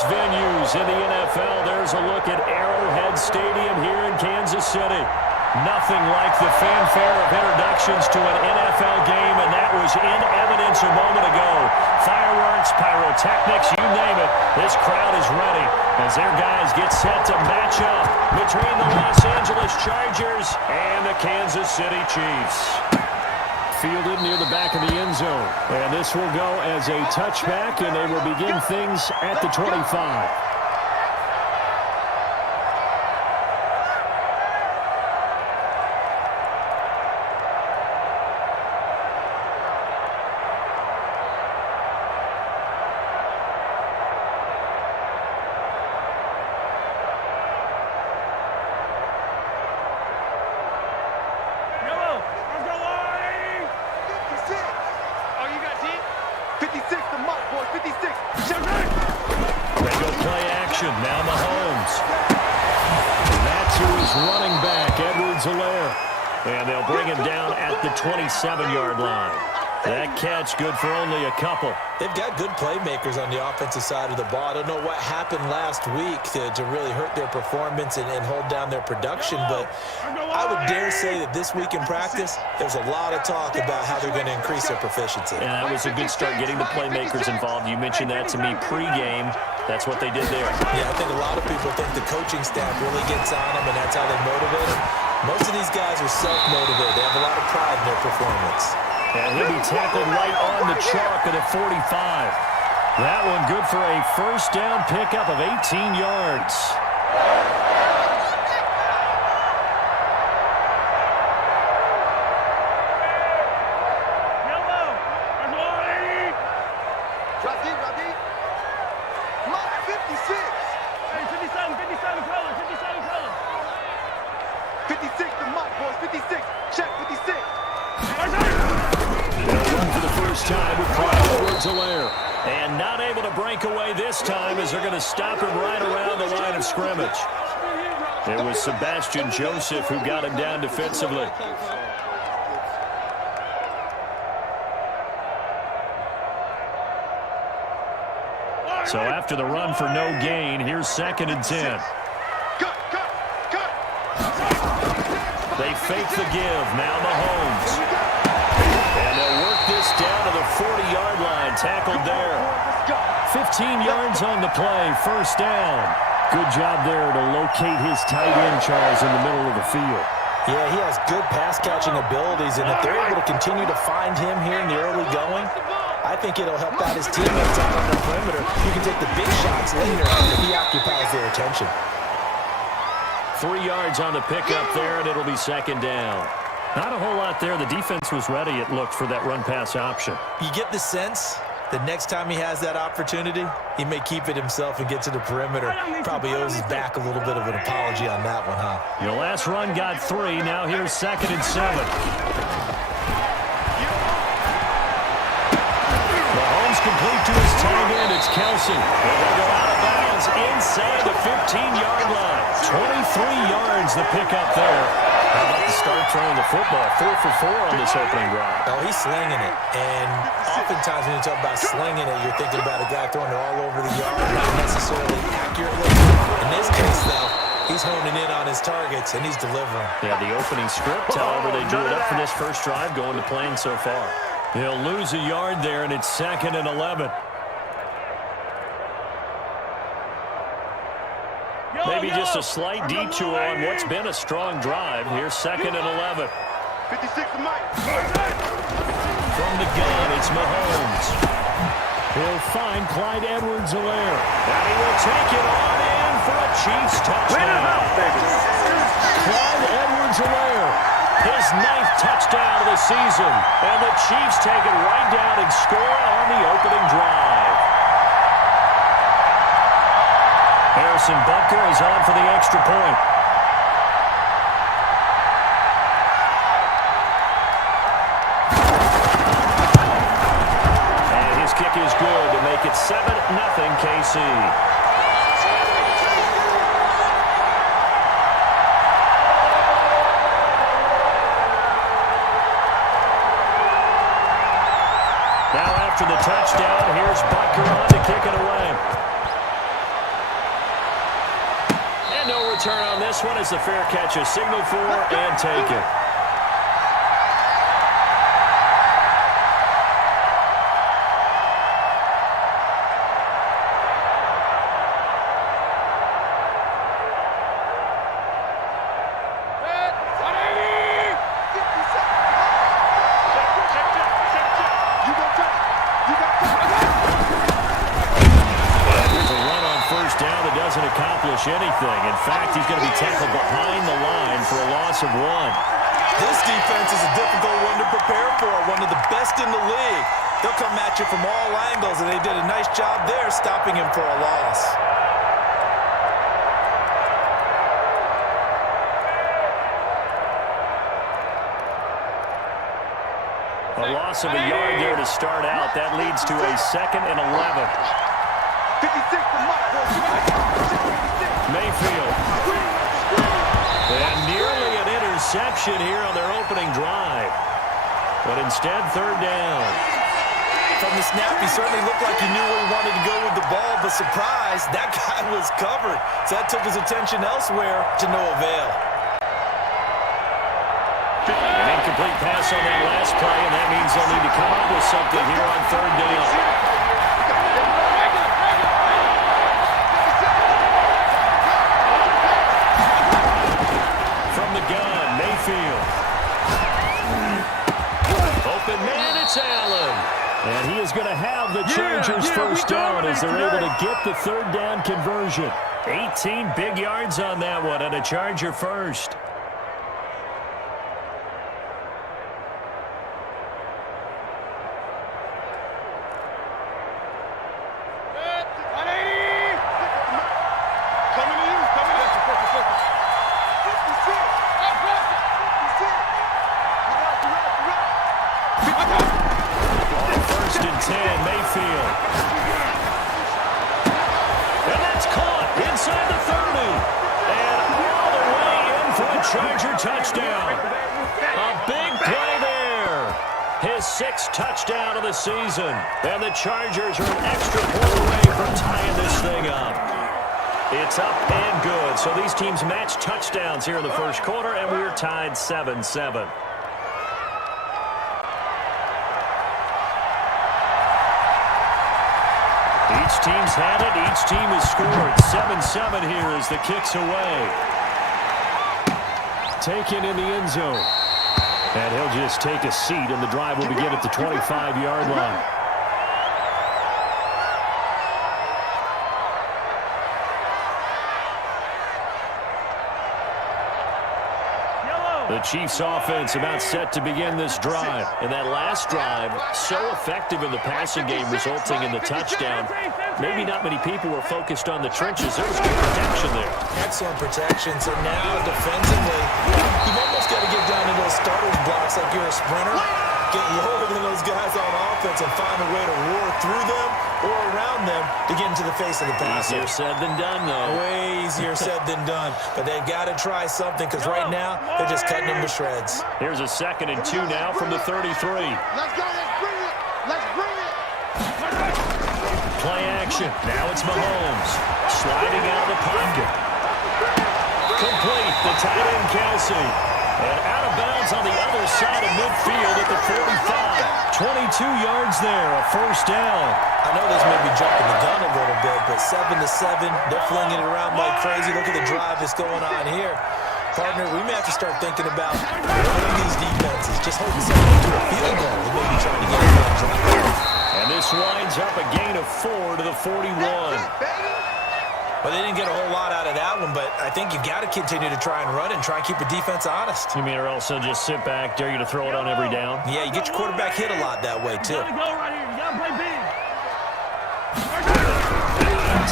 biggest venues in the NFL. There's a look at Arrowhead Stadium here in Kansas City. Nothing like the fanfare of introductions to an NFL game, and that was in evidence a moment ago. Fireworks, pyrotechnics, you name it. This crowd is ready as their guys get set to match up between the Los Angeles Chargers and the Kansas City Chiefs. Fielded near the back of the end zone. And this will go as a touchback, and they will begin things at the 25. Now Mahomes. And that's who is running back, Edwards-Helaire. And they'll bring him down at the 27-yard line. That catch good for only a couple. They've got good playmakers on the offensive side of the ball. I don't know what happened last week to really hurt their performance and hold down their production, but I would dare say that this week in practice, there's a lot of talk about how they're going to increase their proficiency. And that was a good start, getting the playmakers involved. You mentioned that to me pregame. That's what they did there. Yeah, I think a lot of people think the coaching staff really gets on them, and that's how they motivate them. Most of these guys are self-motivated. They have a lot of pride in their performance. And he'll be tackled right on the chalk at a 45. That one good for a first down pickup of 18 yards. And not able to break away this time as they're going to stop him right around the line of scrimmage. It was Sebastian Joseph who got him down defensively. So after the run for no gain, here's 2nd and 10. They fake the give. Now Mahomes. And they'll work this down to the 40-yard line. Tackled there. 15 yards on the play. First down. Good job there to locate his tight end, Charles, in the middle of the field. Yeah, he has good pass-catching abilities, and if they're able to continue to find him here in the early going, I think it'll help out his teammates out on the perimeter. You can take the big shots later if he occupies their attention. 3 yards on the pickup there, and it'll be 2nd down. Not a whole lot there. The defense was ready, it looked, for that run-pass option. You get the sense that next time he has that opportunity, he may keep it himself and get to the perimeter. Probably owes his back a little bit of an apology on that one, huh? Your last run got 3. Now here's 2nd and 7. Mahomes complete to his tight end. It's Kelsey. And they'll go out of bounds inside the 15-yard line. 23 yards the pickup there. How about the start throwing the football? 4 for 4 on this opening drive. Oh, he's slinging it. And oftentimes when you talk about slinging it, you're thinking about a guy throwing it all over the yard, not necessarily accurately. In this case, though, he's honing in on his targets, and he's delivering. Yeah, the opening script, however, they drew it up for this first drive, going to plan so far. He'll lose a yard there, and it's 2nd and 11. Maybe just a slight detour on what's been a strong drive. Here's 2nd and 11. 56 to Mike. From the gun, it's Mahomes. He'll find Clyde Edwards-Helaire. And he will take it on in for a Chiefs touchdown. Clyde Edwards-Helaire, his 9th touchdown of the season. And the Chiefs take it right down and score on the opening drive. Harrison Butker is on for the extra point. And his kick is good to make it 7-0 KC. Now after the touchdown, here's Butker on to kick it away. this one as the fair catch is signaled for and taken. Anything. In fact, he's going to be tackled behind the line for a loss of 1. This defense is a difficult one to prepare for, one of the best in the league. They'll come at you from all angles, and they did a nice job there stopping him for a loss. A loss of a yard there to start out. That leads to a 2nd and 11. 56 for Mike. Mayfield. And nearly an interception here on their opening drive. But instead, 3rd down. From the snap, he certainly looked like he knew where he wanted to go with the ball, but surprise, that guy was covered. So that took his attention elsewhere to no avail. An incomplete pass on that last play, and that means they'll need to come up with something here on 3rd down. Open man, it's Allen. And he is going to have the Chargers first down as they're able to get the 3rd down conversion. 18 big yards on that one and a Charger first. Charger touchdown. A big play there. His 6th touchdown of the season. And the Chargers are an extra point away from tying this thing up. It's up and good. So these teams match touchdowns here in the first quarter, and we're tied 7-7. Each team's had it. Each team has scored. 7-7 here as the kick's away. Taken in the end zone. And he'll just take a seat, and the drive will begin at the 25-yard line. The Chiefs offense about set to begin this drive. And that last drive, so effective in the passing game, resulting in the touchdown. Maybe not many people were focused on the trenches. There was good protection there. Excellent protection. So now defensively, you've almost got to get down to those starters blocks like you're a sprinter. Get lower than those guys on offense and find a way to roar through them or around them to get into the face of the passer. Easier said than done, though. Way easier said than done. But they've got to try something because right now they're just cutting them to shreds. Here's a 2nd and 2 now from the 33. Let's go. Let's bring it. Let's bring it. Play action. Now it's Mahomes. Sliding out of the pocket. Complete. The tight end, Kelsey. And out of bounds on the other side of midfield at the 45. 22 yards there, a first down. I know this may be jumping the gun a little bit, but 7-7, they're flinging it around like crazy. Look at the drive that's going on here. Partner, we may have to start thinking about holding these defenses, just holding something to a field goal and maybe trying to get it on drive. And this winds up a gain of 4 to the 41. But they didn't get a whole lot out of that one, but I think you got to continue to try and run and try and keep the defense honest. You mean or else they'll just sit back, dare you to throw it on every down? Yeah, you get your quarterback hit a lot that way, too. You gotta go right here. You gotta play big.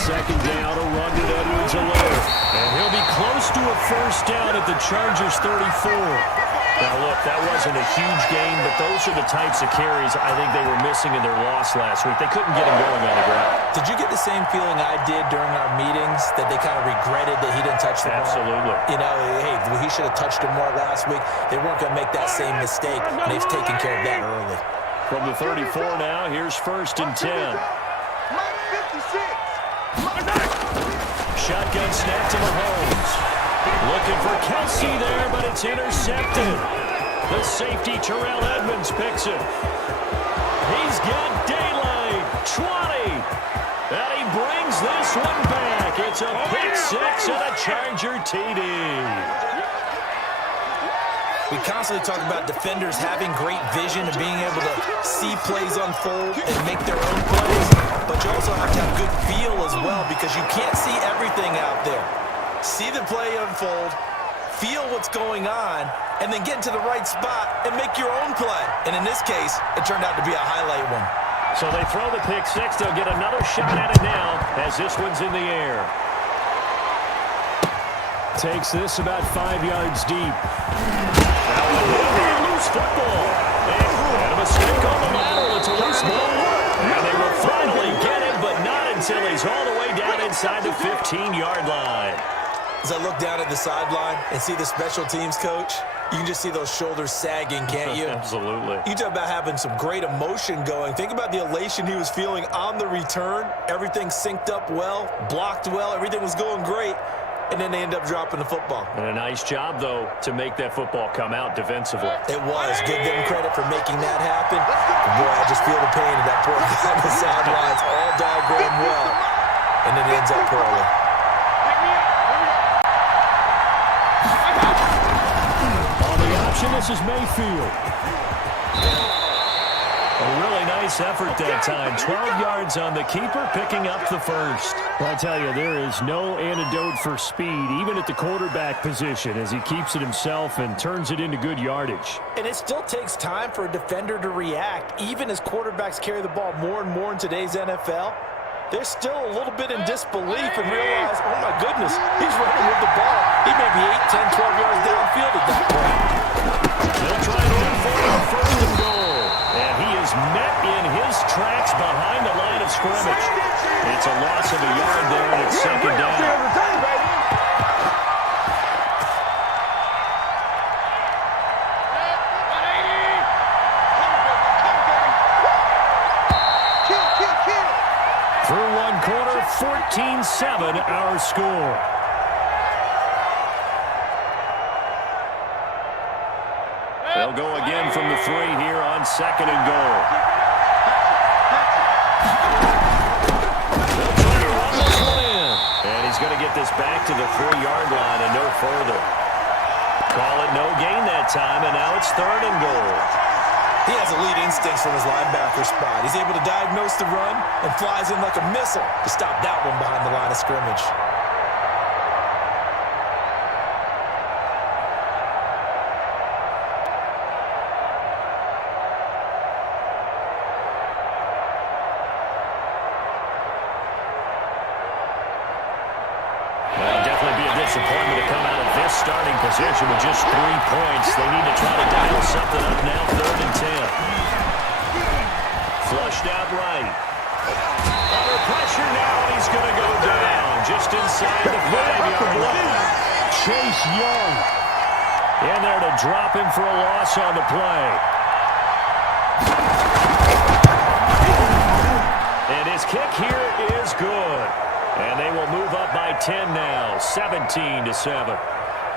2nd down, a run to Edwards-Helaire. And he'll be close to a first down at the Chargers 34. Now, look, that wasn't a huge game, but those are the types of carries I think they were missing in their loss last week. They couldn't get him going on the ground. Did you get the same feeling I did during our meetings, that they kind of regretted that he didn't touch the ball? Absolutely. You know, hey, he should have touched it more last week. They weren't going to make that same mistake, and they've taken care of that early. From the 34 now, here's 1st and 10. Mike 56. Shotgun snap to Mahomes. Looking for Kelsey there, but it's intercepted. The safety, Terrell Edmonds, picks it. He's got daylight. 20. And he brings this one back. It's a pick six and a Charger TD. We constantly talk about defenders having great vision and being able to see plays unfold and make their own plays. But you also have to have good feel as well because you can't see everything out there. See the play unfold, feel what's going on, and then get into the right spot and make your own play. And in this case, it turned out to be a highlight one. So they throw the pick six. They'll get another shot at it now as this one's in the air. Takes this about 5 yards deep. Loose football. And a mistake on the lateral. It's a loose ball. And they will finally get it, but not until he's all the way down inside the 15-yard line. As I look down at the sideline and see the special teams coach, you can just see those shoulders sagging, can't you? Absolutely. You talk about having some great emotion going. Think about the elation he was feeling on the return. Everything synced up well, blocked well, everything was going great. And then they end up dropping the football. And a nice job, though, to make that football come out defensively. It was. Give them credit for making that happen. But boy, I just feel the pain of that poor guy on the sidelines. All diagrammed well. And then it ends up poorly. On the option, this is Mayfield. A really nice effort that time. 12 yards on the keeper, picking up the first. Well, I tell you, there is no antidote for speed, even at the quarterback position, as he keeps it himself and turns it into good yardage. And it still takes time for a defender to react. Even as quarterbacks carry the ball more and more in today's NFL, they're still a little bit in disbelief and realize, oh my goodness, he's running with the ball. He may be 8, 10, 12 yards downfield at that point. They'll try to run for it, first and goal. And he is met in his tracks behind the line of scrimmage. It's a loss of a yard there, and it's second down. Through one quarter, 14-7 our score. They'll go again from the 3 here on second and goal. They'll try to run this one in. And he's going to get this back to the 3-yard line and no further. Call it no gain that time, and now it's third and goal. He has elite instincts from his linebacker spot. He's able to diagnose the run and flies in like a missile to stop that one behind the line of scrimmage. Disappointment to come out of this starting position with just 3 points. They need to try to dial something up now, third and 10. Flushed out right. Under pressure now, and he's going to go down just inside the 5-yard line. Chase Young in there to drop him for a loss on the play. And his kick here is good. And they will move up by 10 now, 17-7.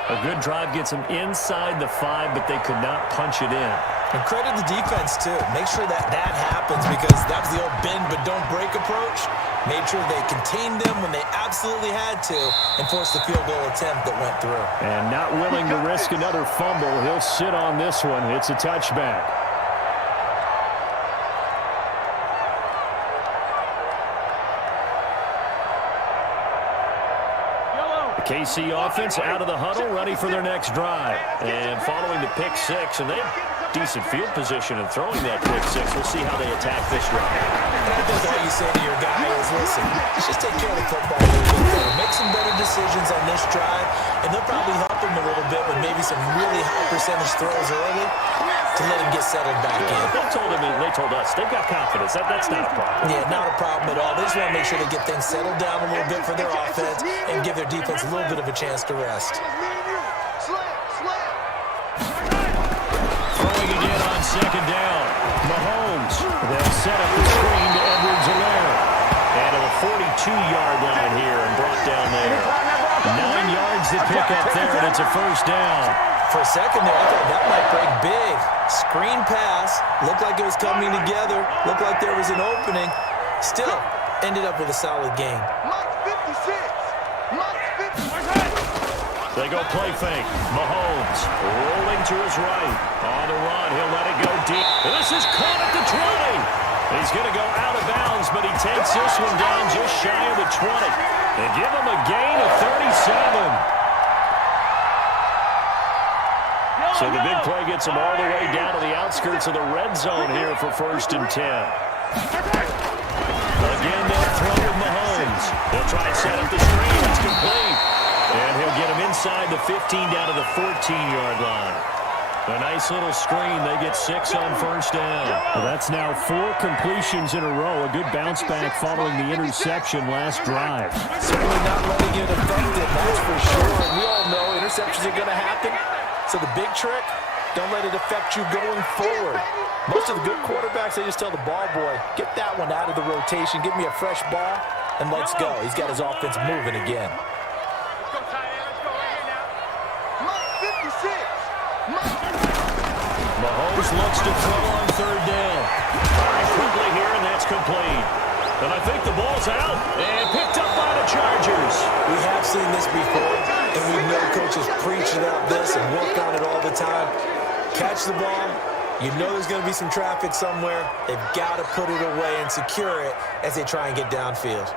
A good drive gets them inside the 5, but they could not punch it in. And credit the defense, too. Make sure that happens because that was the old bend but don't break approach. Made sure they contained them when they absolutely had to and forced the field goal attempt that went through. And not willing to risk another fumble. He'll sit on this one. It's a touchback. KC offense out of the huddle, ready for their next drive. And following the pick six, and they have decent field position in throwing that pick six. We'll see how they attack this drive. And I think all you say to your guy is, listen, just take care of the football a little bit better. Make some better decisions on this drive, and they'll probably help him a little bit with maybe some really high percentage throws early to let him get settled back in. They told us they've got confidence. That's not a problem. Yeah, not a problem at all. They just want to make sure they get things settled down a little bit for their offense and give their defense a little bit of a chance to rest. Throwing again on second down. Mahomes. They'll set up the screen to Edwards-Helaire. And to the 42-yard line here and brought down there. 9 yards to pick up there, and it's a first down. For a second there, I thought that might break big. Screen pass. Looked like it was coming together. Looked like there was an opening. Still, ended up with a solid gain. They go play fake. Mahomes rolling to his right. On the run, he'll let it go deep. This is caught at the 20. He's going to go out of bounds, but he takes this one down just shy of the 20. They give him a gain of 37. So the big play gets him all the way down to the outskirts of the red zone here for 1st and 10. Again, they'll throw with Mahomes. They'll try and set up the screen. It's complete. And he'll get him inside the 15 down to the 14-yard line. A nice little screen. They get 6 on 1st down. Well, that's now 4 completions in a row. A good bounce back following the interception last drive. Certainly not letting it affect it, that's for sure. And we all know interceptions are going to happen. So the big trick, don't let it affect you going forward. Most of the good quarterbacks, they just tell the ball boy, get that one out of the rotation, give me a fresh ball, and let's go. He's got his offense moving again. Let's go, tight end. Let's go right here now. Mike 56. Mahomes looks to throw on 3rd down. Firing quickly here, and that's complete. And I think the ball's out and picked up by the Chargers. We have seen this before, and we know coaches preach about this and work on it all the time. Catch the ball. You know there's going to be some traffic somewhere. They've got to put it away and secure it as they try and get downfield.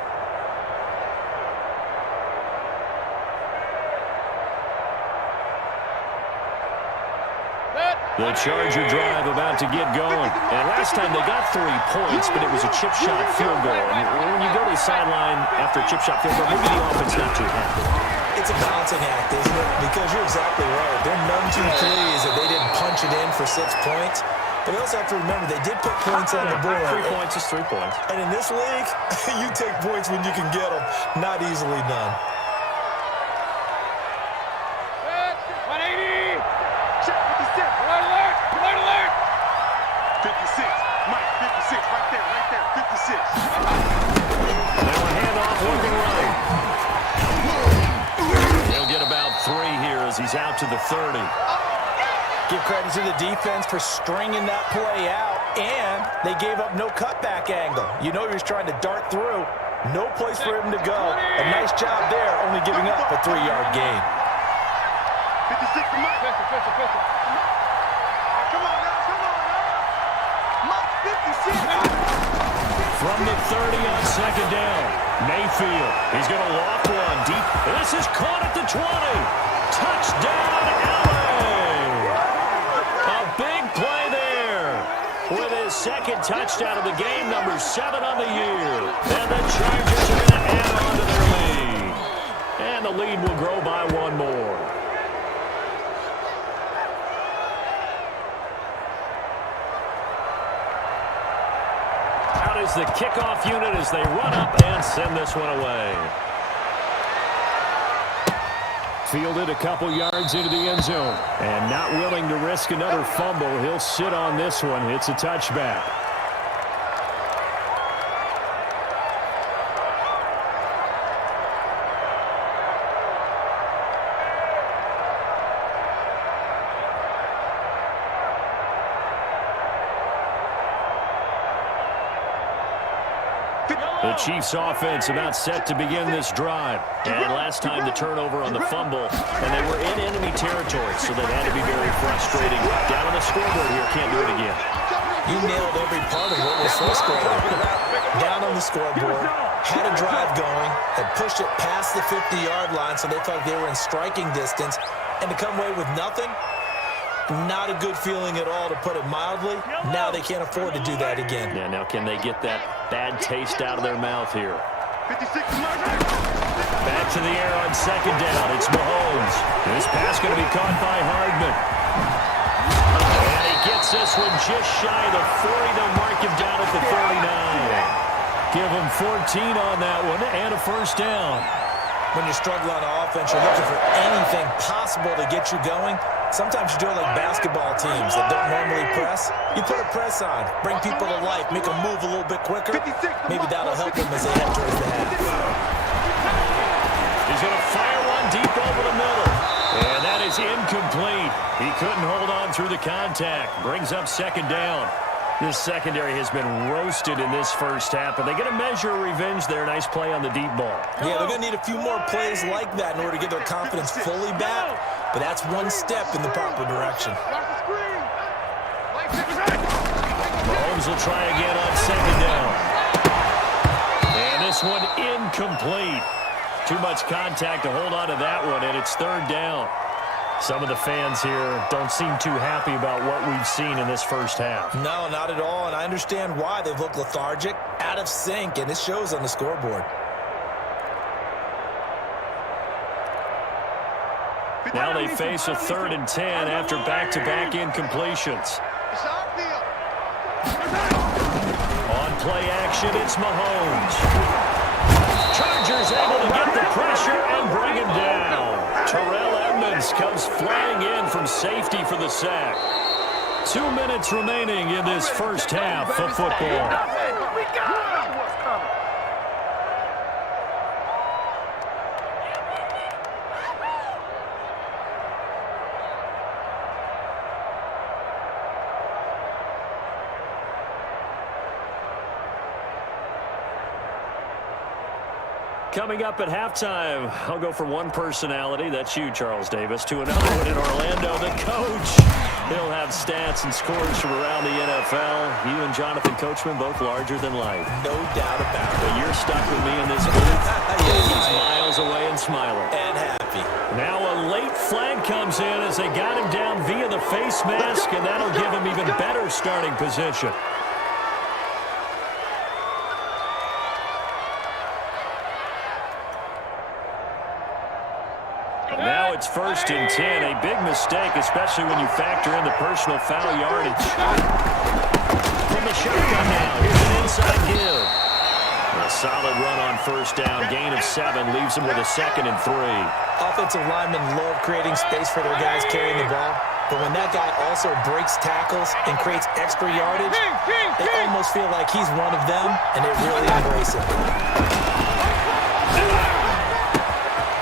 The Charger drive about to get going. And last time they got 3 points, but it was a chip shot field goal. And when you go to the sideline after a chip shot field goal, maybe the offense not too happy. It's a balancing act, isn't it? Because you're exactly right. They're none too pleased that they didn't punch it in for 6 points. But we also have to remember they did put points on the board. 3 points is 3 points. And in this league, you take points when you can get them. Not easily done. 180. Check 56. Alert, alert. Alert, alert. 56. Mike, 56. Right there, right there. 56. Now a handoff looking right. He'll get about 3 here as he's out to the 30. Give credit to the defense for stringing that play out, and they gave up no cutback angle. You know he was trying to dart through. No place for him to go. A nice job there, only giving up a 3-yard gain. 56 to Mike. Pistol. Come on now. Mike 56. From the 30 on 2nd down. Mayfield. He's going to loft one deep. This is caught at the 20. Touchdown, LA. A big play there. With his 2nd touchdown of the game, number 7 on the year. And the Chargers are going to add on to their lead. And the lead will grow by 1 more. Out is the kickoff unit as they run up and send this one away. Fielded a couple yards into the end zone. And not willing to risk another fumble. He'll sit on this one. It's a touchback. The Chiefs offense about set to begin this drive. And last time the turnover on the fumble, and they were in enemy territory, so that had to be very frustrating. Down on the scoreboard here, can't do it again. You nailed every part of what was frustrating. Down on the scoreboard, had a drive going, had pushed it past the 50-yard line, so they felt they were in striking distance, and to come away with nothing, not a good feeling at all, to put it mildly. Now they can't afford to do that again. Yeah, now can they get that bad taste out of their mouth here? 56 to Back to the air on 2nd down. It's Mahomes. This pass going to be caught by Hardman. And he gets this one just shy of the 40. They'll mark him down at the 39. Give him 14 on that one and a 1st down. When you're struggling on offense, you're looking for anything possible to get you going. Sometimes you do it like basketball teams that don't normally press. You put a press on, bring people to life, make them move a little bit quicker. Maybe that'll help them as they head towards the half. He's going to fire one is incomplete. He couldn't hold on through the contact. Brings up second down. This secondary has been roasted in this first half, but they're going to measure revenge there. Nice play on the deep ball. Yeah, they're going to need a few more plays like that in order to get their confidence fully back, but that's one step in the proper direction. Mahomes will try again on second down. And this one incomplete. Too much contact to hold on to that one, and it's third down. Some of the fans here don't seem too happy about what we've seen in this first half. No, not at all, and I understand why. They've looked lethargic, out of sync, and it shows on the scoreboard. Now they face a 3rd and 10 after back-to-back incompletions. On play action, it's Mahomes. Chargers able to get the pressure and bring him down. Terrell Edmonds comes flying in from safety for the sack. 2 minutes remaining in this first half of football. Coming up at halftime, I'll go from one personality, that's you, Charles Davis, to another one in Orlando, the coach. He'll have stats and scores from around the NFL. You and Jonathan Coachman both larger than life. No doubt about it. But you're stuck with me in this booth. He's miles away and smiling. And happy. Now a late flag comes in as they got him down via the face mask, and that'll give him even better starting position. Now it's 1st and 10. A big mistake, especially when you factor in the personal foul yardage. From the shotgun now, here's an inside give. A solid run on first down. Gain of 7 leaves him with a 2nd and 3. Offensive linemen love creating space for their guys carrying the ball, but when that guy also breaks tackles and creates extra yardage, they almost feel like he's one of them, and they really embrace it.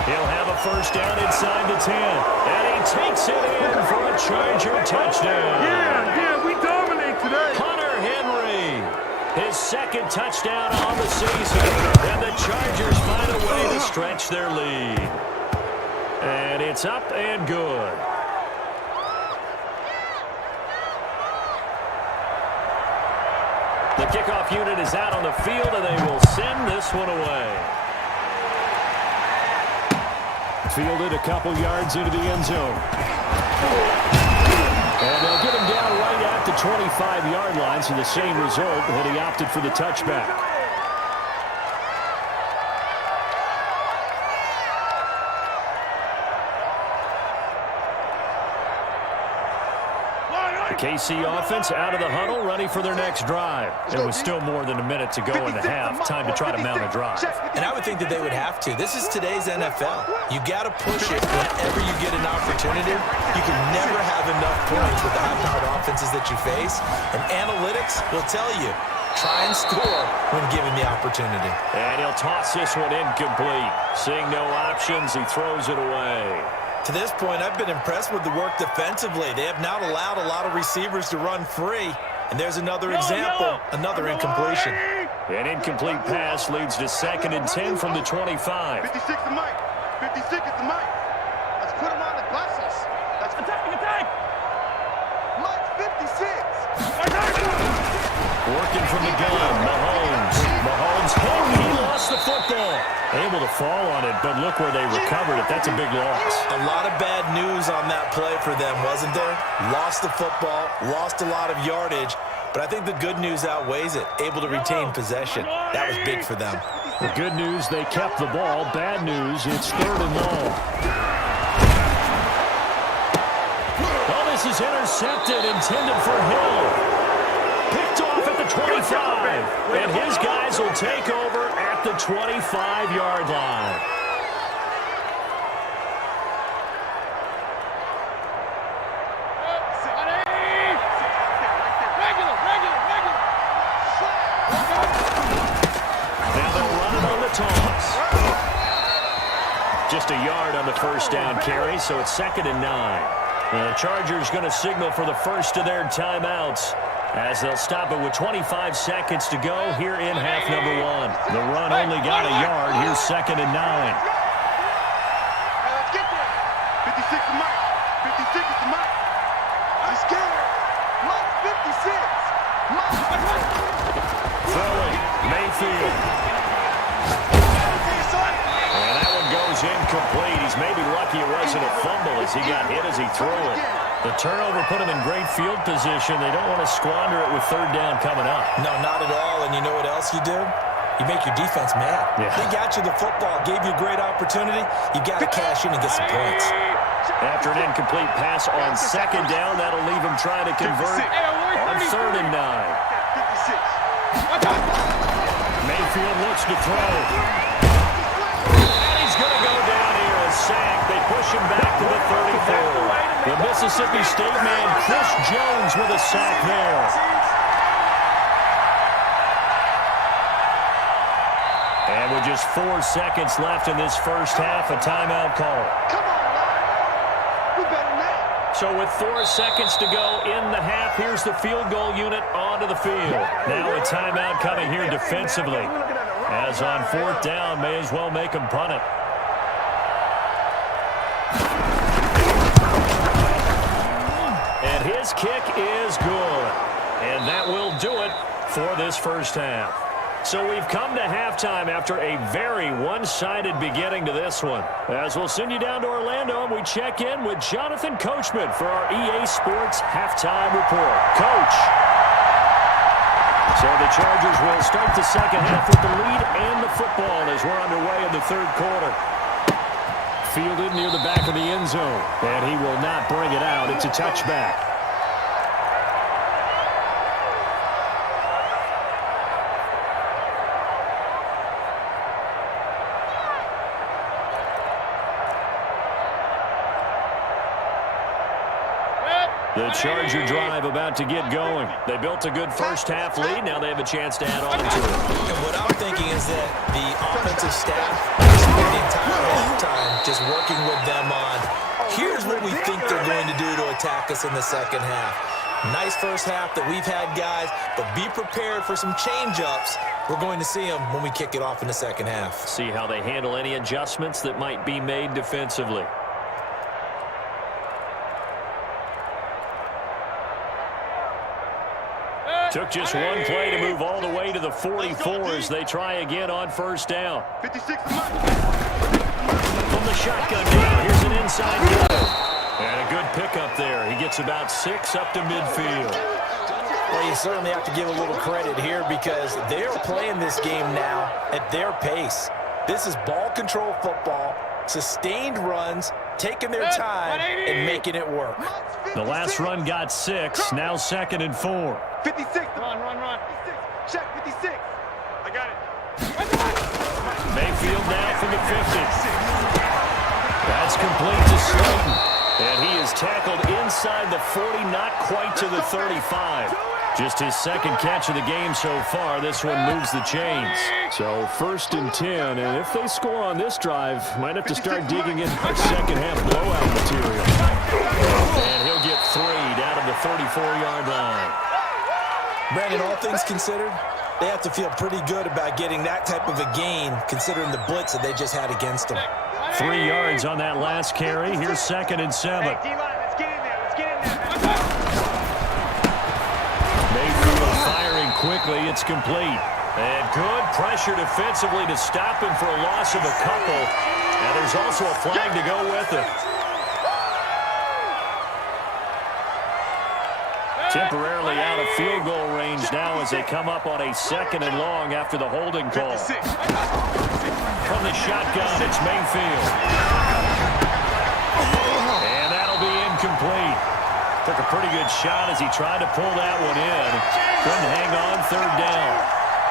He'll have a first down inside the 10. And he takes it in for a Charger touchdown. Yeah, we dominate today. Hunter Henry, his 2nd touchdown on the season. And the Chargers find a way to stretch their lead. And it's up and good. The kickoff unit is out on the field, and they will send this one away. Fielded a couple yards into the end zone. And they'll get him down right at the 25-yard line, so the same result, but he opted for the touchback. The KC offense out of the huddle, ready for their next drive. It was still more than a minute to go in the half. Time to try to mount a drive. And I would think that they would have to. This is today's NFL. You got to push it whenever you get an opportunity. You can never have enough points with the high-powered offenses that you face. And analytics will tell you, try and score when given the opportunity. And he'll toss this one incomplete. Seeing no options, he throws it away. To this point, I've been impressed with the work defensively. They have not allowed a lot of receivers to run free. And there's another example, another incompletion. An incomplete pass leads to 2nd and 10 from the 25. 56 to Mike. 56 is the Mike. Let's put him on the glasses. That's attack. Mike 56. Working from the gun, Mahomes. He lost the football. Able to fall on it, but look where they recovered it. That's a big loss. A lot of bad news on that play for them, wasn't there? Lost the football, lost a lot of yardage, but I think the good news outweighs it. Able to retain possession. That was big for them. The good news, they kept the ball. Bad news, it's 3rd and long. Oh, this is intercepted, intended for Hill. Picked off at the 25, and his guys will take over at the 25-yard line. Now they'll run it on the toss. Just a yard on the first down carry, so it's 2nd and 9. The Chargers going to signal for the first of their timeouts as they'll stop it with 25 seconds to go here in half number 1. The run only got a yard. Here's 2nd and 9. Let's get there. 56 to Mike. 56 is to Mike. I'm scared. Mike's 56. Throwing, Mayfield. And that one goes incomplete. He's maybe lucky it wasn't a fumble as he got hit as he threw it. The turnover put him in great field position. They don't want to squander it with 3rd down coming up. No, not at all. And you know what else you do? You make your defense mad. Yeah. They got you the football, gave you a great opportunity. You got to cash in and get some points. After an incomplete pass on 2nd down, that'll leave him trying to convert on 3rd and 9. 56. Mayfield looks to throw. And he's going to go down here and sack. They push him back to the 34. The Mississippi State man, Chris Jones, with a sack there. And with just 4 seconds left in this first half, a timeout call. Come on, Lon. We better than that. So with 4 seconds to go in the half, here's the field goal unit onto the field. Now a timeout coming here defensively. As on 4th down, may as well make him punt it. And his kick is good. And that will do it for this first half. So we've come to halftime after a very one-sided beginning to this one. As we'll send you down to Orlando, we check in with Jonathan Coachman for our EA Sports Halftime Report. Coach. So the Chargers will start the second half with the lead and the football as we're underway in the 3rd quarter. Fielded near the back of the end zone. And he will not bring it out. It's a touchback. The Charger drive about to get going. They built a good first half lead. Now they have a chance to add on to it. And what I'm thinking is that the offensive staff spent the entire halftime just working with them on, here's what we think they're going to do to attack us in the second half. Nice first half that we've had, guys, but be prepared for some change-ups. We're going to see them when we kick it off in the second half. See how they handle any adjustments that might be made defensively. Took just one play to move all the way to the 44 as they try again on first down. 56 to Mike. From the shotgun down, here's an inside go. And a good pickup there. He gets about 6 up to midfield. Well, you certainly have to give a little credit here because they're playing this game now at their pace. This is ball control football, sustained runs, taking their time and making it work. The last run got 6, now 2nd and 4. 56. Run. 56. Check 56. I got it. Mayfield now from the 50. That's complete to Slayton. And he is tackled inside the 40, not quite to the 35. Just his 2nd catch of the game so far. This one moves the chains. So 1st and 10, and if they score on this drive, might have to start digging in for second half blowout material. And he'll get 3 down to the 34-yard line. Brandon, all things considered, they have to feel pretty good about getting that type of a gain considering the blitz that they just had against them. 3 yards on that last carry. Here's 2nd and 7. Hey, D-line, let's get in there. Let's get in there. Mayfield firing quickly. It's complete. And good pressure defensively to stop him for a loss of a couple. And there's also a flag to go with it. Temporarily out of field goal range now as they come up on a 2nd and long after the holding call. From the shotgun, it's Mayfield. And that'll be incomplete. Took a pretty good shot as he tried to pull that one in. Couldn't hang on 3rd down.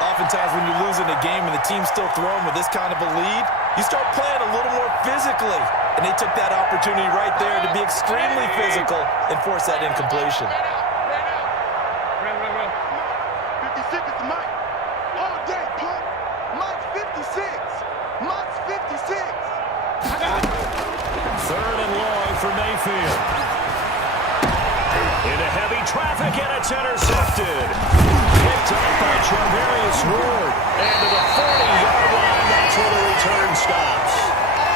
Oftentimes when you're losing a game and the team's still throwing with this kind of a lead, you start playing a little more physically. And they took that opportunity right there to be extremely physical and force that incompletion. 56 is Mike. All day, pump. Mike's 56. Mike's 56. field. Into heavy traffic, and it's intercepted. Picked up by Charvarius Ward. And to the 40-yard line, that's where the return stops.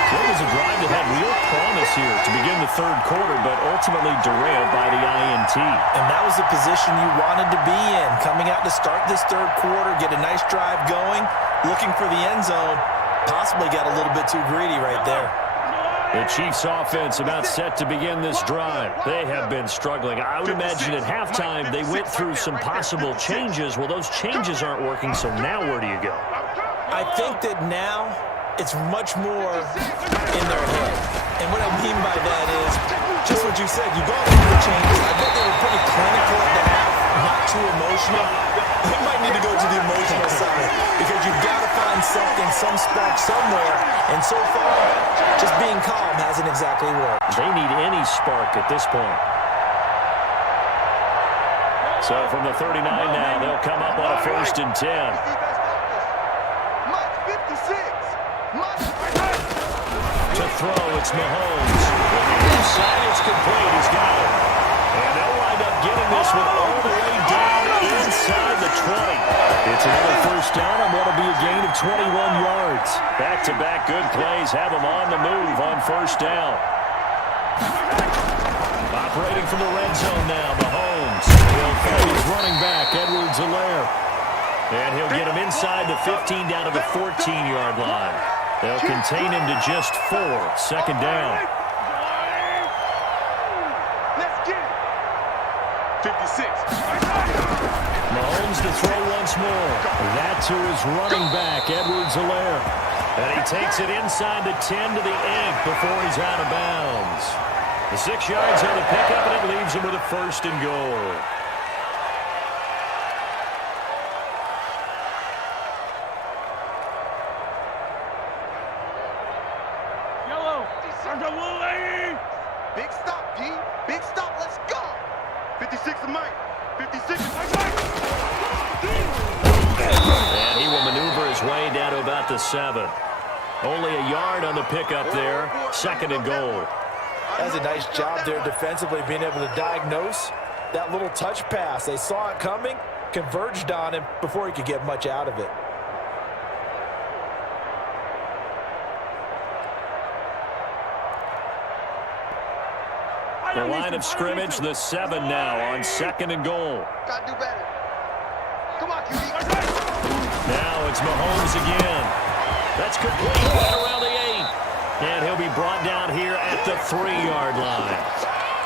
It was a drive that had real promise here to begin the third quarter, but ultimately derailed by the INT. And that was the position you wanted to be in, coming out to start this third quarter, get a nice drive going, looking for the end zone. Possibly got a little bit too greedy right there. The Chiefs offense about set to begin this drive. They have been struggling. I would imagine at halftime they went through some possible changes. Well, those changes aren't working, so now where do you go? I think that now it's much more in their head. And what I mean by that is just what you said. You go through the changes. I bet they were pretty clinical at the half, not too emotional. They might need to go to the emotional side because you've got to find something, some spark somewhere. And so far, just being calm hasn't exactly worked. They need any spark at this point. So from the 39 now, they'll come up on a 1st and 10. To throw, it's Mahomes. With the inside, it's complete. He's got it. And they'll wind up getting this one all the way down inside the 20. It's another 1st down on what will be a gain of 21 yards. Back-to-back good plays have them on the move on 1st down. Operating from the red zone now, Mahomes. He'll throw his running back, Edwards-Helaire. And he'll get him inside the 15 down to the 14-yard line. They'll contain him to just 4. 2nd down. Let's get it. 56. Mahomes to throw once more. That to his running back, Edwards-Helaire. And he takes it inside the 10 to the 8 before he's out of bounds. The 6 yards on the pickup, and it leaves him with a 1st and goal. Big stop, P. Big stop. Let's go. 56 to Mike. 56 to Mike. And he will maneuver his way down to about the 7. Only a yard on the pickup there. 2nd and goal. That's a nice job there defensively, being able to diagnose that little touch pass. They saw it coming, converged on him before he could get much out of it. The line of scrimmage, the 7 now on 2nd and goal. Gotta do better. Come on, QB. Now it's Mahomes again. That's complete right around the 8. And he'll be brought down here at the 3-yard line.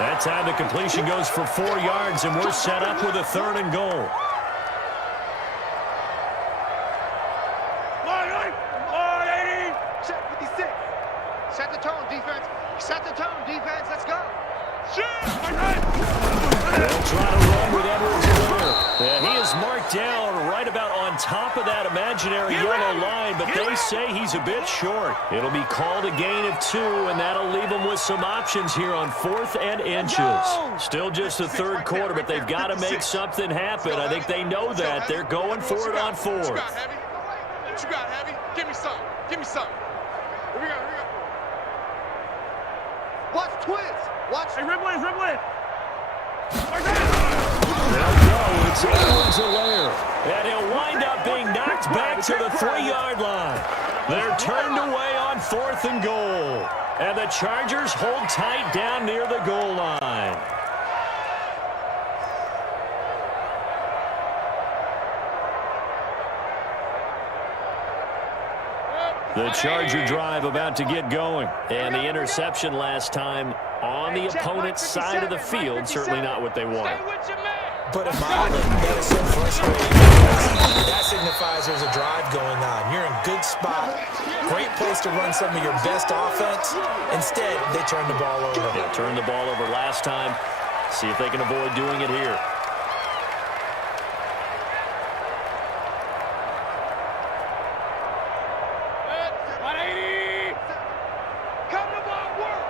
That time the completion goes for 4 yards, and we're set up with a 3rd and goal. Check 56. Set the tone, defense. Set the tone, defense. Let's go. They'll try to run with Edwards-Helaire. And he is marked down right about on top of that imaginary yellow line, but they say he's a bit short. It'll be called a gain of 2, and that'll leave them with some options here on 4th and inches. Still just the 3rd quarter, but they've got to make something happen. I think they know that. They're going for it on 4th. What you got, Heavy? Give me some. Give me some. Here we go. Here we go. Watch twist. Watch. Hey, Riblin. They'll go. It's Edwards-Helaire. And he'll wind up being knocked back to the 3-yard line. They're turned away on 4th and goal. And the Chargers hold tight down near the goal line. The Charger drive about to get going. And the interception last time on the opponent's side of the field, certainly not what they wanted. Put it mildly, that is so frustrating. That signifies there's a drive going on. You're in good spot, great place to run some of your best offense. Instead, they turn the ball over. They turned the ball over last time. See if they can avoid doing it here. Come to my work.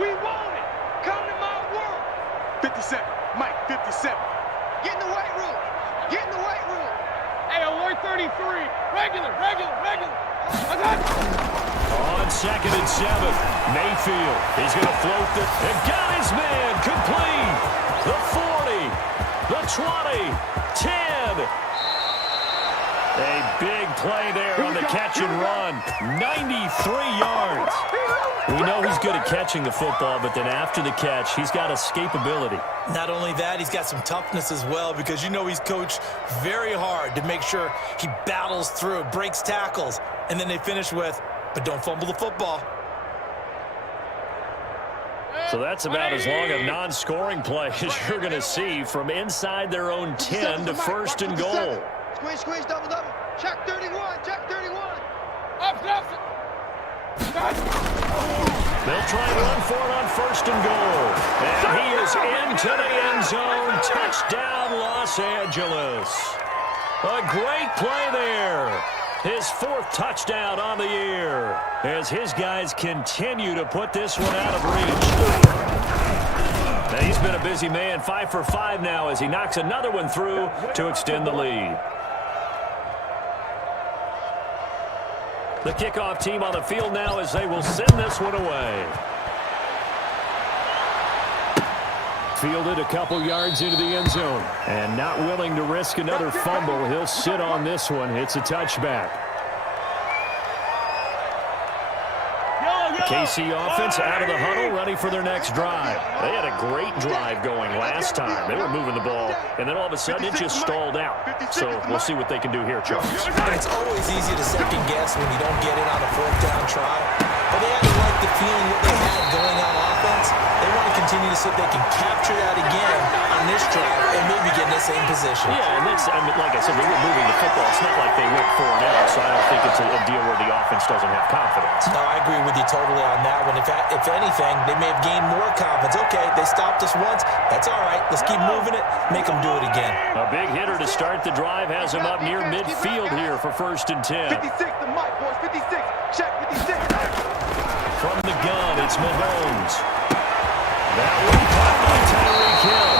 We want it. Come to my work. 57. Mike, 57. Get in the weight room. Get in the weight room. Hey, 133. Regular. On 2nd and 7. Mayfield, he's going to float the, and got his man, complete. The 40, the 20, 10. A big play there on the catch and run. 93 yards. We know he's good at catching the football, but then after the catch, he's got escapability. Not only that, he's got some toughness as well, because you know he's coached very hard to make sure he battles through, breaks tackles, and then they finish with, but don't fumble the football. So that's about as long a non-scoring play as you're going to see, from inside their own 10 to 1st and goal. Squeeze, squeeze, double, double. Check 31, check 31. They'll try and run for it on 1st and goal. And he is into the end zone. Touchdown, Los Angeles. A great play there. His 4th touchdown on the year, as his guys continue to put this one out of reach. Now, he's been a busy man, 5 for 5 now, as he knocks another one through to extend the lead. The kickoff team on the field now, as they will send this one away. Fielded a couple yards into the end zone, and not willing to risk another fumble. He'll sit on this one. It's a touchback. KC offense out of the huddle, ready for their next drive. They had a great drive going last time. They were moving the ball, and then all of a sudden it just stalled out. So we'll see what they can do here, Charles. It's always easy to second guess when you don't get it on a 4th down try. But they haven't liked the feeling what they had going on offense. They want to continue to see if they can capture that again on this drive and maybe get in the same position. Yeah, and that's, I mean, like I said, they were moving the football. It's not like they went 4 and out, so I don't think it's a deal where the offense doesn't have confidence. No, I agree with you totally on that one. If anything, they may have gained more confidence. Okay, they stopped us once. That's all right. Let's keep moving it. Make them do it again. A big hitter to start the drive has him up near midfield here for 1st and 10. 56, the mic, boys, 56. Check 56. From the gun, it's Mahomes. That one caught by Tyreek Hill.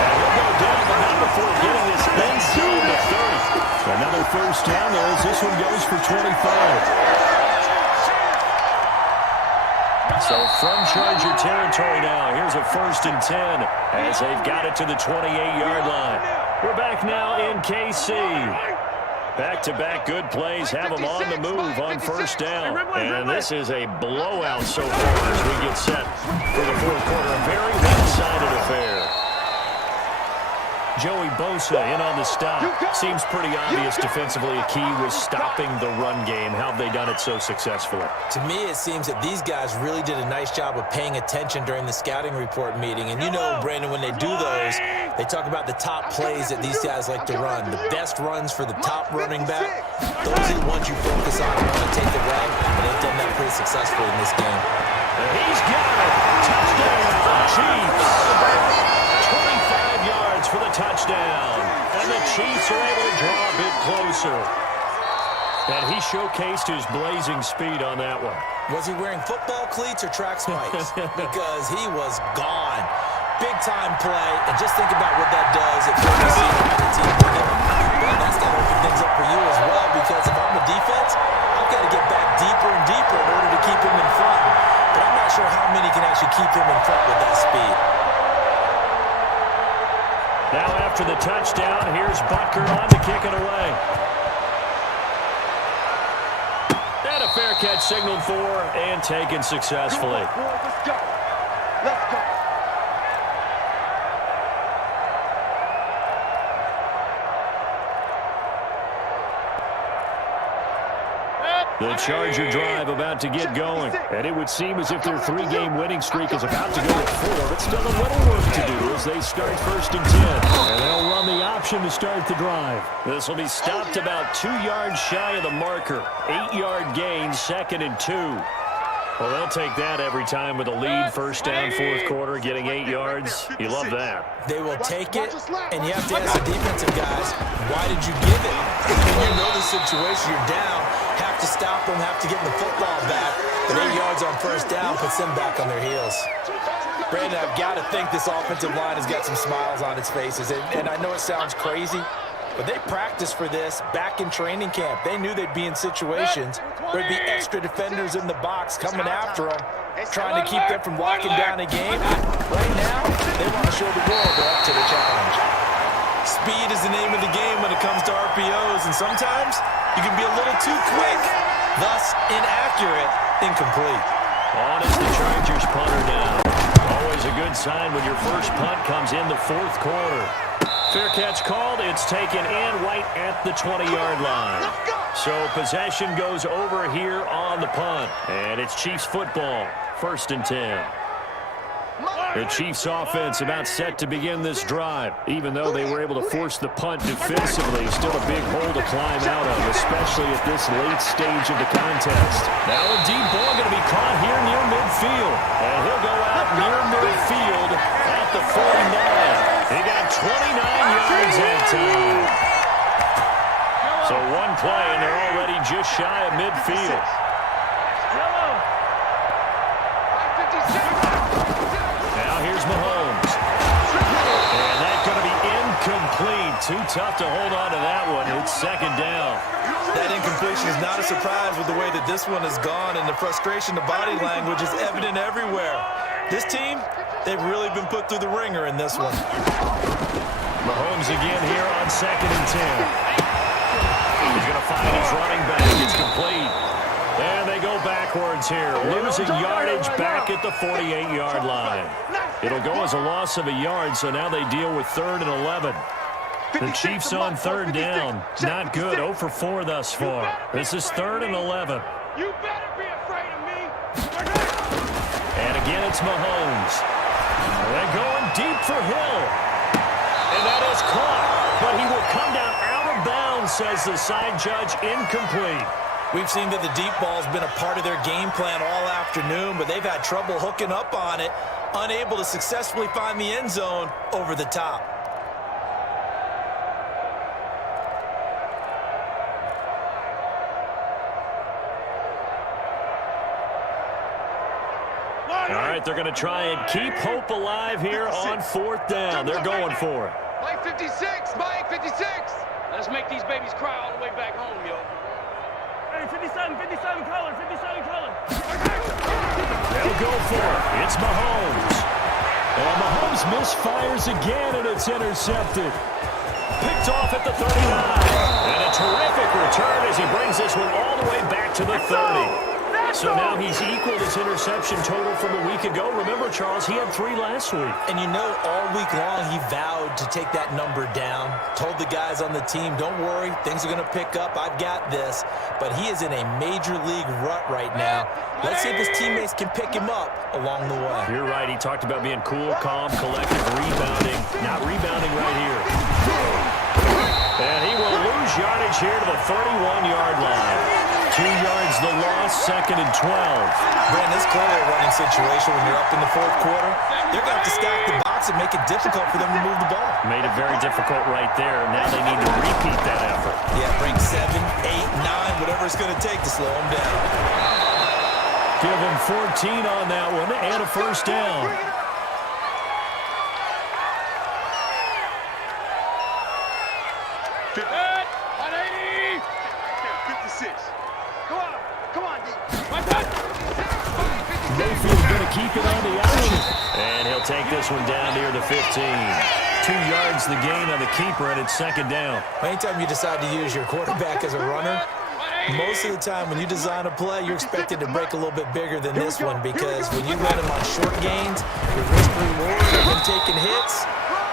And he'll go down the gun before getting this inside the 30. Another 1st down there as this one goes for 25. So from Charger territory now, here's a 1st and 10 as they've got it to the 28-yard line. We're back now in KC. Back-to-back good plays have them on the move on 1st down. And this is a blowout so far as we get set for the 4th quarter. A very one-sided affair. Joey Bosa in on the stop. Seems pretty obvious defensively. A key was stopping the run game. How have they done it so successfully? To me, it seems that these guys really did a nice job of paying attention during the scouting report meeting. And you know, Brandon, when they do those, they talk about the top plays that these guys like to run. The best runs for the top running back. Those are the ones you focus on and want to take the run. And they've done that pretty successfully in this game. And he's got it. Touchdown, Chiefs. 25 yards for the touchdown. And the Chiefs are able to draw a bit closer. And he showcased his blazing speed on that one. Was he wearing football cleats or track spikes? Because he was gone. Big-time play. And just think about what that does if you're the team win it. Well, that's got to open things up for you as well, because if I'm the defense, I've got to get back deeper and deeper in order to keep him in front. But I'm not sure how many can actually keep him in front with that speed. Now after the touchdown, here's Butker on to kick it away. And a fair catch signaled for and taken successfully. Let's go. Let's go. The Charger drive about to get going. And it would seem as if their 3-game winning streak is about to go to 4, but still a little work to do as they start 1st and 10. And they'll run the option to start the drive. This will be stopped about 2 yards shy of the marker. 8-yard gain, 2nd and 2. Well, they'll take that every time with a lead, 1st down, 4th quarter, getting 8 yards. You love that. They will take it, and you have to ask the defensive guys, why did you give it? When you know the situation, you're down, have to stop them, have to get the football back. But 8 yards on 1st down puts them back on their heels. Brandon, I've got to think this offensive line has got some smiles on its faces. And I know it sounds crazy, But they practiced for this back in training camp. They knew they'd be in situations where there'd be extra defenders in the box coming after them, trying to keep them from locking down a game. Right now, they want to show the world they're up to the challenge. Speed is the name of the game when it comes to RPOs, and sometimes you can be a little too quick, thus inaccurate, incomplete. On is the Chargers punter now. Always a good sign when your first punt comes in the fourth quarter. Fair catch called. It's taken in right at the 20-yard line. So possession goes over here on the punt. And it's Chiefs football. 1st and 10. The Chiefs offense about set to begin this drive. Even though they were able to force the punt defensively, still a big hole to climb out of, especially at this late stage of the contest. Now a deep ball going to be caught here near midfield. And he'll go out near midfield at the 49. He got 29 yards that time. So one play, and they're already just shy of midfield. Now here's Mahomes. And that's going to be incomplete. Too tough to hold on to that one. It's 2nd down. That incompletion is not a surprise with the way that this one has gone, and the frustration, the body language is evident everywhere. This team, they've really been put through the ringer in this one. Mahomes again here on 2nd and 10. He's going to find his running back. It's complete. And they go backwards here. Losing yardage back at the 48-yard line. It'll go as a loss of a yard, so now they deal with 3rd and 11. The Chiefs on 3rd down. Not good. 0 for 4 thus far. This is 3rd and 11. You better be afraid of me. And again, it's Mahomes. They're going deep for Hill. And that is caught. But he will come down out of bounds, says the side judge. Incomplete. We've seen that the deep ball's been a part of their game plan all afternoon, but they've had trouble hooking up on it, unable to successfully find the end zone over the top. All right, they're going to try and keep hope alive here on 4th down. They're going for it. Mike 56, Mike 56. Let's make these babies cry all the way back home, yo. Hey, 57 color, 57 color. They'll go for it. It's Mahomes. And Mahomes misfires again, and it's intercepted. Picked off at the 39. And a terrific return as he brings this one all the way back to the 30. So now he's equaled his interception total from a week ago. Remember, Charles, he had 3 last week. And you know, all week long he vowed to take that number down. Told the guys on the team, don't worry, things are going to pick up. I've got this. But he is in a major league rut right now. Let's see if his teammates can pick him up along the way. You're right. He talked about being cool, calm, collective, rebounding. Not rebounding right here. And he will lose yardage here to the 31-yard line. 2 yards the loss, 2nd and 12. Brandon, this clearly a running situation when you're up in the 4th quarter. They're going to have to stack the box and make it difficult for them to move the ball. Made it very difficult right there. Now they need to repeat that effort. Yeah, bring 7, 8, 9, whatever it's going to take to slow them down. Give him 14 on that one and a 1st down. Mayfield's going to keep it on the action. And he'll take this one down near the 15. 2 yards the gain on the keeper, and it's 2nd down. Anytime you decide to use your quarterback as a runner, most of the time when you design a play, you're expected to break a little bit bigger than this one, because when you run him on short gains, your risk-reward of him taking hits,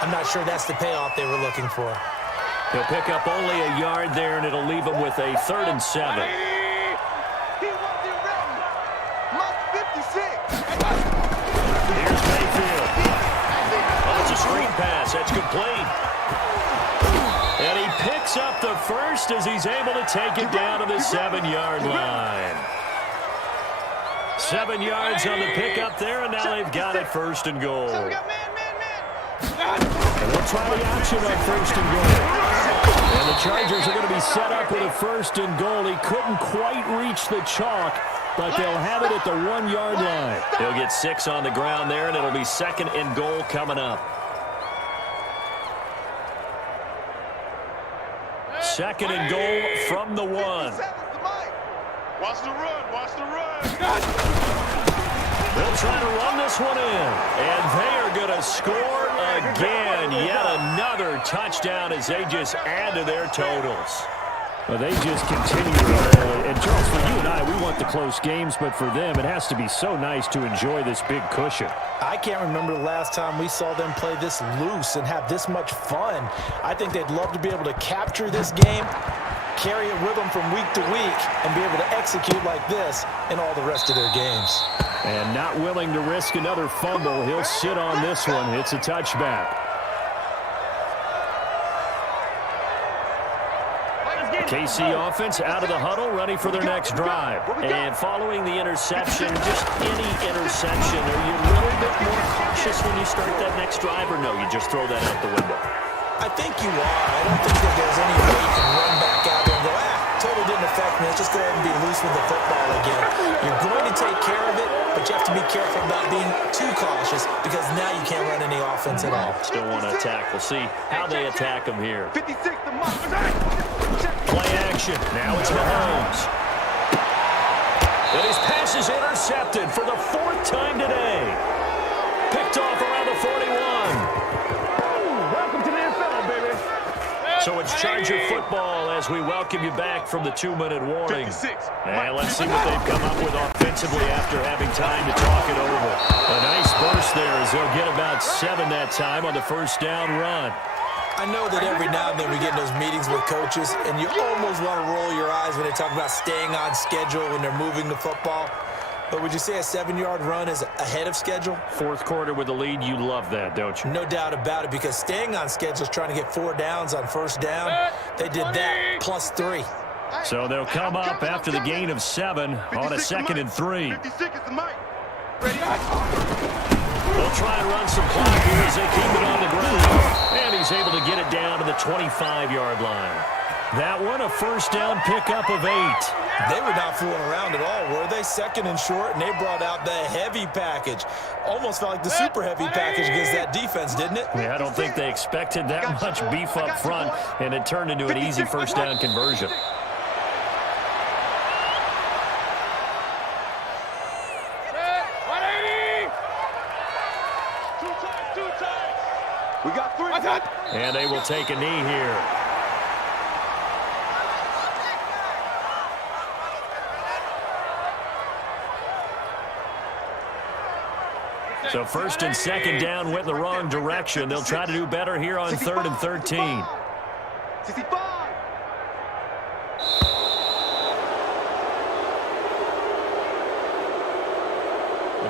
I'm not sure that's the payoff they were looking for. He'll pick up only a yard there, and it'll leave him with a 3rd and 7. Here's Mayfield. Oh, it's a screen pass. That's complete. And he picks up the first as he's able to take it down to the 7-yard line. 7 yards on the pickup there, and now they've got it 1st and goal. And we'll try the option on 1st and goal. And the Chargers are going to be set up with a 1st and goal. He couldn't quite reach the chalk, but they'll have it at the 1-yard line. He'll get 6 on the ground there, and it'll be 2nd and goal coming up. second and goal from the 1. Watch the run. Watch the run. They'll try to run this one in. And they are going to score again. Yet another touchdown as they just add to their totals. Well, they just continue to roll. And, Charles, for you and I, we want the close games, but for them, it has to be so nice to enjoy this big cushion. I can't remember the last time we saw them play this loose and have this much fun. I think they'd love to be able to capture this game, carry it with them from week to week, and be able to execute like this in all the rest of their games. And not willing to risk another fumble. He'll sit on this one. It's a touchback. KC offense out of the huddle, ready for their next drive. And following the interception, just any interception, are you a little bit more cautious when you start that next drive, or no, you just throw that out the window? I think you are. I don't think that there's any way you can run back out there and go, totally didn't affect me. Let's just go ahead and be loose with the football again. You're going to take care of it, but you have to be careful about being too cautious because now you can't run any offense at all. Still want to attack. We'll see how they attack them here. 56 to Mike. Play action. Now it's Mahomes. And his pass is intercepted for the 4th time today. Picked off around the 41. Welcome to the NFL, baby. So it's Charger football as we welcome you back from the 2-minute warning. 56. And let's see what they've come up with offensively after having time to talk it over. A nice burst there as they'll get about 7 that time on the first down run. I know that every now and then we get in those meetings with coaches, and you almost want to roll your eyes when they talk about staying on schedule when they're moving the football. But would you say a 7-yard run is ahead of schedule? 4th quarter with the lead, you love that, don't you? No doubt about it, because staying on schedule is trying to get 4 downs on first down. They did that plus 3. So they'll come up after the gain of 7 on a 2nd and 3. 56 is the Mike. Ready? They'll try and run some clock here as they keep it on the ground. And he's able to get it down to the 25-yard line. That one, a first down pickup of 8. They were not fooling around at all, were they? 2nd and short, and they brought out the heavy package. Almost felt like the super heavy package against that defense, didn't it? Yeah, I don't think they expected that much beef up front, and it turned into an easy first down conversion. We got 3. And they will take a knee here. So 1st and 2nd down went the wrong direction. They'll try to do better here on 3rd and 13. 65.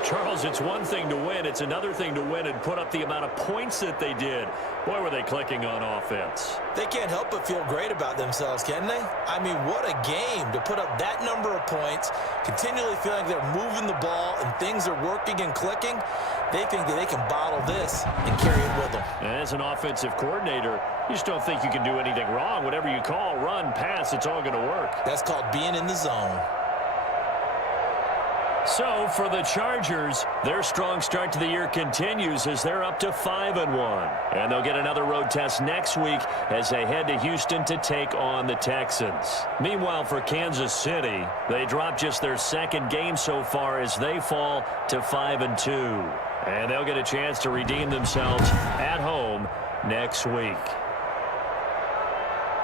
Charles, it's one thing to win. It's another thing to win and put up the amount of points that they did. Boy, were they clicking on offense. They can't help but feel great about themselves, can they? I mean, what a game to put up that number of points, continually feeling like they're moving the ball and things are working and clicking. They think that they can bottle this and carry it with them. And as an offensive coordinator, you just don't think you can do anything wrong. Whatever you call, run, pass, it's all going to work. That's called being in the zone. So for the Chargers, their strong start to the year continues as they're up to 5-1. And they'll get another road test next week as they head to Houston to take on the Texans. Meanwhile, for Kansas City, they dropped just their 2nd game so far as they fall to 5-2. And they'll get a chance to redeem themselves at home next week.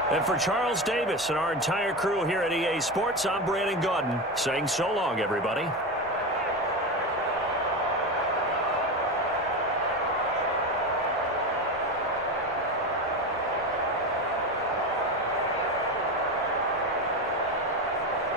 And for Charles Davis and our entire crew here at EA Sports, I'm Brandon Gaudin saying so long, everybody.